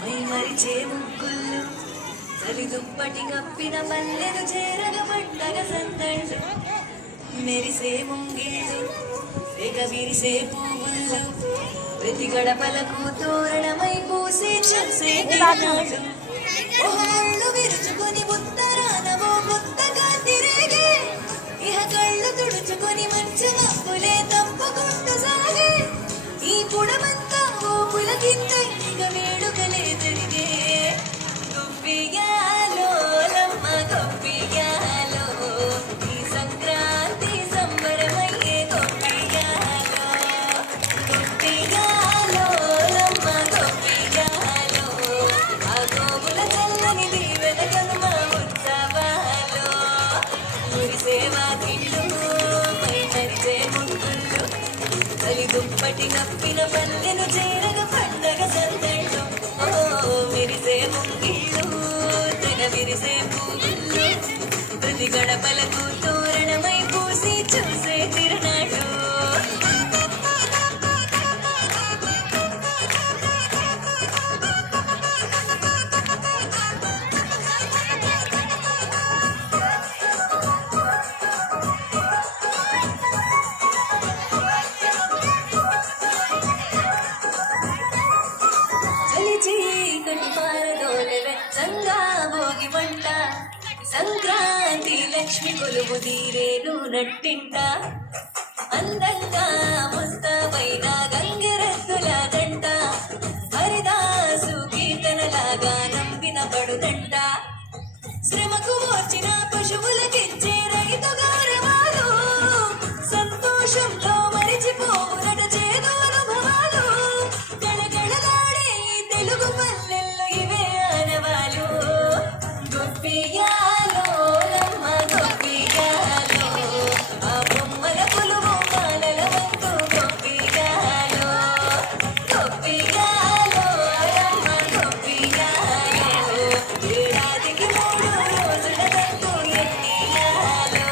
my మరిచే ముగ్గుళ్ళు చలి దుప్పటి కప్పిన మల్లెలు చేరగ పట్టగ సందళ్ళు మెరిసే ముంగిళ్ళు తెగ విరిసే పువ్వుళ్ళు ప్రతి గడపలకు తోరణమై పూసే చూసే తిరునాళ్ళు ఒళ్ళు విరుచుకొని ఉత్తరానమో కొత్తగా తిరిగే ఇహ కళ్ళు తుడుచుకొని మంచి మబ్బులే తప్పుకుంటూ సాగే ఈ పుడమంతా ఓ పులకింతై ఇక వేడుకలే జరిగే గొప్పిగాలో లమ్మ గొప్పిగాలో ఈ సంక్రాంతి సంబరమయ్యే గొప్పిగాలో గొప్పిగాలో లమ్మ గొప్పిగాలో ఆ గోవుల చల్లని దీవెన కనుమ ఉత్సవాలో మురిసేవా తిళ్ళు పై మరిచే ముగ్గుళ్ళు చలి దుప్పటి నప్పిన పల్లెను చేరగ పండగ సందళ్ళు ఓ మెరిసే ముంగిళ్ళు తెగ విరిసే పువ్వుళ్ళు ప్రతి గడపలకు తోరణమై పూసి చూసే తిరునాళ్ళు చీకటి పారదోలె వెచ్చంగా భోగి వంట సంక్రాంతి లక్ష్మి కొలువు తీరేను నట్టింట అందంగా ముస్తాబైన గంగిరెద్దుల జంట హరిదాసు కీర్తనలాగా నంబిన పడుదంట శ్రమకు వచ్చిన పశువులకిచ్చే రైతు గౌరవాలు సంతోషంలో మరిచిపోవునట చేదు అనుభవాలు గళగళలాడే తెలుగు పల్లెల్లో ఇవే ఆనవాలు గొప్పిగాలో లమ్మ గొప్పిగాలో ఆ బొమ్మల పులువు మాలల వంతు గొప్పిగాలో గొప్పిగాలో లమ్మ గొప్పిగాలో ఏడాదికి 3 రోజుల తంతు ఎన్నియాలో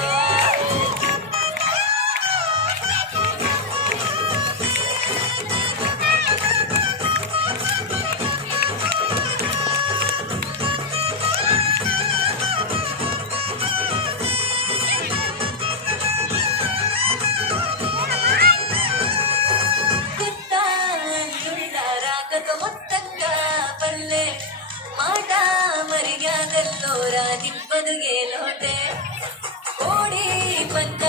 కొత్త అల్లుళ్ళ రాకతో మొత్తంగా పల్లె మాట మర్యాదల్లో రానివ్వదు ఏ లోటే కోడి పంట